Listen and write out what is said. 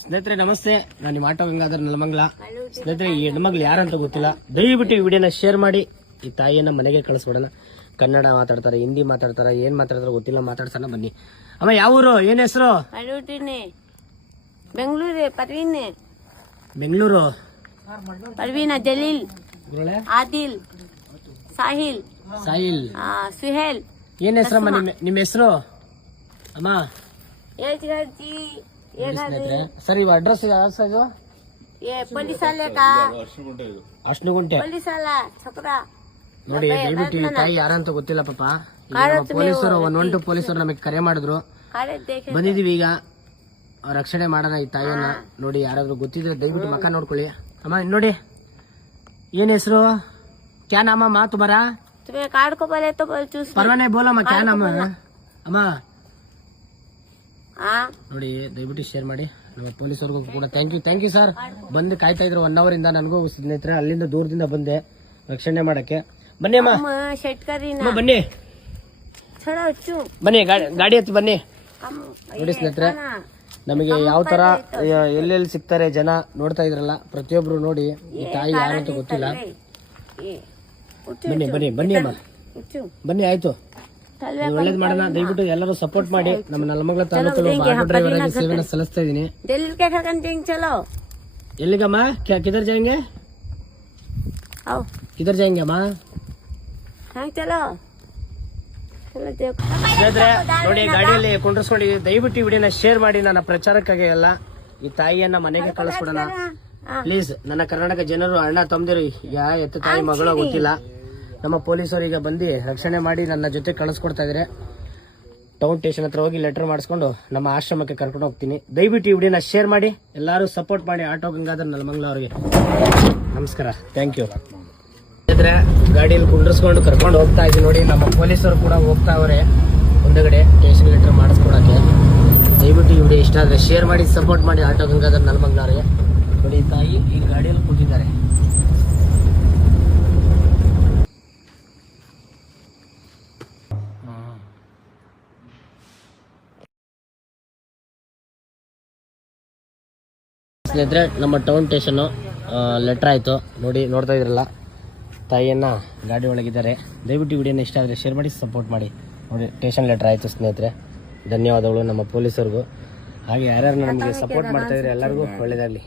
ಸ್ನೇಹಿತರೆ ನಮಸ್ತೆ, ನಾನು ನಿಮ್ಮ ಆಟೋ ಗಂಗಾಧರ್ ನೆಲಮಂಗಲ. ಸ್ನೇಹಿತರೆ, ಈ ಹೆಣ್ಮಗ್ಳು ಯಾರಂತ ಗೊತ್ತಿಲ್ಲ, ದಯವಿಟ್ಟು ಈ ವಿಡಿಯೋನ ಶೇರ್ ಮಾಡಿ. ಈ ತಾಯಿಯನ್ನ ಮನೆಗೆ ಕಳಿಸ್ಬಿಡೋಣ. ಕನ್ನಡ ಮಾತಾಡ್ತಾರೆ, ಹಿಂದಿ ಮಾತಾಡ್ತಾರೆ, ಏನ್ ಮಾತಾಡ್ತಾರೆ ಗೊತ್ತಿಲ್ಲ, ಮಾತಾಡ್ಸೋಣ ಬನ್ನಿ. ಅಮ್ಮ ಯಾವ ಊರು, ಏನ್ ಹೆಸರು? ಬೆಂಗಳೂರು. ಪರ್ವೀನಾ, ಜಲೀಲ್, ಆದಿಲ್, ಸಾಹಿಲ್, ಸುಹೇಲ್. ಏನ್ ಹೆಸರಮ್ಮ ನಿಮ್ಮ ಹೆಸರು? ಅಮ್ಮ ಸರ್, ಇವ ಅಡ್ರೆಸ್ ಇದು ಅರ್ಶನಗುಂಟೆ ನೋಡಿ. ದಯವಿಟ್ಟು ಈ ತಾಯಿ ಯಾರಂತ ಗೊತ್ತಿಲ್ಲ ಪಾಪ. ಪೊಲೀಸರು 112 ಪೊಲೀಸರು ನಮಗೆ ಕರೆ ಮಾಡಿದ್ರು, ಬಂದಿದೀವಿ ಈಗ ರಕ್ಷಣೆ ಮಾಡೋಣ ಈ ತಾಯಿಯನ್ನ. ನೋಡಿ, ಯಾರಾದ್ರೂ ಗೊತ್ತಿದ್ರೆ ದಯವಿಟ್ಟು ಮಕ್ಕ ನೋಡ್ಕೊಳ್ಳಿ. ಅಮ್ಮ ನೋಡಿ, ಏನ್ ಹೆಸರು? ಕ್ಯಾ ನಾಮ ಮಾ ತುಮಾರಾ? ಪರ್ವಾನೆ ಬೋಲಮ್ಮ, ಕ್ಯಾ ನಾಮ? ಅಮ್ಮ ನೋಡಿ, ದಯವಿಟ್ಟು ಶೇರ್ ಮಾಡಿ. ನಮ್ಮ ಪೊಲೀಸರಿಗೂ ಕೂಡ ಥ್ಯಾಂಕ್ ಯು ಸರ್. ಬಂದು ಕಾಯ್ತಾ ಇದ್ರು 1 ಅವರ್ ಇಂದ. ನನಗೂ ಸ್ನೇಹಿತರೆ ಅಲ್ಲಿಂದ ದೂರದಿಂದ ಬಂದೆ ರಕ್ಷಣೆ ಮಾಡಕ್ಕೆ. ಬನ್ನಿ ಅಮ್ಮ, ಬನ್ನಿ ಬನ್ನಿ, ಗಾಡಿ ಹತ್ತಿ ಬನ್ನಿ. ನೋಡಿ ಸ್ನೇಹಿತರೆ, ನಮಗೆ ಯಾವ ತರ ಎಲ್ಲೆಲ್ಲಿ ಸಿಗ್ತಾರೆ ಜನ ನೋಡ್ತಾ ಇದ್ರಲ್ಲ, ಪ್ರತಿಯೊಬ್ರು ನೋಡಿ. ಈ ತಾಯಿ ಯಾರಂತ ಗೊತ್ತಿಲ್ಲ. ಬನ್ನಿ ಬನ್ನಿ ಬನ್ನಿ ಅಮ್ಮ, ಬನ್ನಿ. ಆಯ್ತು, ಒಳ್ಳೇದ್ ಮಾಡೋಣ. ದಯವಿಟ್ಟು ಎಲ್ಲರೂ ಸಪೋರ್ಟ್ ಮಾಡಿ. ನಮ್ಮ ನೆಲಮಂಗಲ ತಾಲೂಕಲ್ಲಿ ಆಟೋ ಡ್ರೈವರ್ ಆಗಿ ಸೇವೆನ ಸಲ್ಲಿಸ್ತಾ ಇದೀನಿ. ಎಲ್ಲಿಗಮ್ಮ? ಕಿಧರ್ ಜಾಯಂಗೆ? ಕಿಧರ್ ಜಾಯಂಗೆ ಅಮ್ಮ? ಸ್ನೇಹಿತರೆ ನೋಡಿ, ಗಾಡಿಯಲ್ಲಿ ಕುಂಡ್ರಿಸ್ಕೊಂಡಿದ್ದೀವಿ. ದಯವಿಟ್ಟು ವಿಡಿಯೋನ ಶೇರ್ ಮಾಡಿ. ನನ್ನ ಪ್ರಚಾರಕ್ಕಾಗಿ ಎಲ್ಲ ಈ ತಾಯಿಯನ್ನ ಮನೆಗೆ ಕಳಿಸ್ಬಿಡೋಣ ಪ್ಲೀಸ್. ನನ್ನ ಕರ್ನಾಟಕ ಜನರು, ಅಣ್ಣ ತಮ್ಮದಿರು, ಯಾ ಎತ್ತ ತಾಯಿ ಮಗಳ ಗೊತ್ತಿಲ್ಲ. ನಮ್ಮ ಪೊಲೀಸರು ಈಗ ಬಂದು ರಕ್ಷಣೆ ಮಾಡಿ ನನ್ನ ಜೊತೆ ಕಳಿಸ್ಕೊಡ್ತಾ ಇದ್ದಾರೆ. ಟೌನ್ ಸ್ಟೇಷನ್ ಹತ್ರ ಹೋಗಿ ಲೆಟರ್ ಮಾಡಿಸ್ಕೊಂಡು ನಮ್ಮ ಆಶ್ರಮಕ್ಕೆ ಕರ್ಕೊಂಡು ಹೋಗ್ತೀನಿ. ದಯವಿಟ್ಟು ಈ ವಿಡಿಯೋನ ಶೇರ್ ಮಾಡಿ, ಎಲ್ಲರೂ ಸಪೋರ್ಟ್ ಮಾಡಿ. ಆಟೋ ಗಂಗಾಧರ್ ನೆಲಮಂಗಲ ಅವರಿಗೆ ನಮಸ್ಕಾರ, ಥ್ಯಾಂಕ್ ಯು. ಗಾಡಿಯಲ್ಲಿ ಕುಂಡ್ರಿಸ್ಕೊಂಡು ಕರ್ಕೊಂಡು ಹೋಗ್ತಾ ಇದ್ದೀನಿ. ನೋಡಿ, ನಮ್ಮ ಪೊಲೀಸರು ಕೂಡ ಹೋಗ್ತಾ ಅವರೇ ಮುಂದಗಡೆ ಸ್ಟೇಷನ್ ಲೆಟರ್ ಮಾಡಿಸ್ಕೊಡಕ್ಕೆ. ದಯವಿಟ್ಟು ಈ ವಿಡಿಯೋ ಇಷ್ಟ ಆದರೆ ಶೇರ್ ಮಾಡಿ, ಸಪೋರ್ಟ್ ಮಾಡಿ. ಆಟೋ ಗಂಗಾಧರ್ ನೆಲಮಂಗಲ ಅವರಿಗೆ. ನೋಡಿ, ತಾಯಿ ಈ ಗಾಡಿಯಲ್ಲಿ ಕೂತಿದ್ದಾರೆ. ಸ್ನೇಹಿತರೆ, ನಮ್ಮ ಟೌನ್ ಸ್ಟೇಷನ್ನು ಲೆಟರ್ ಆಯಿತು. ನೋಡಿ, ನೋಡ್ತಾ ಇದ್ರಲ್ಲ, ತಾಯಿಯನ್ನು ಗಾಡಿ ಒಳಗಿದ್ದಾರೆ. ದಯವಿಟ್ಟು ವಿಡಿಯೋನ ಇಷ್ಟ ಆದರೆ ಶೇರ್ ಮಾಡಿ, ಸಪೋರ್ಟ್ ಮಾಡಿ. ನೋಡಿ, ಸ್ಟೇಷನ್ ಲೆಟರ್ ಆಯಿತು ಸ್ನೇಹಿತರೆ. ಧನ್ಯವಾದಗಳು ನಮ್ಮ ಪೊಲೀಸರಿಗೂ. ಹಾಗೆ ಯಾರ್ಯಾರು ನಮಗೆ ಸಪೋರ್ಟ್ ಮಾಡ್ತಾಯಿದ್ರೆ ಎಲ್ಲರಿಗೂ ಒಳ್ಳೆಯದಾಗಲಿ.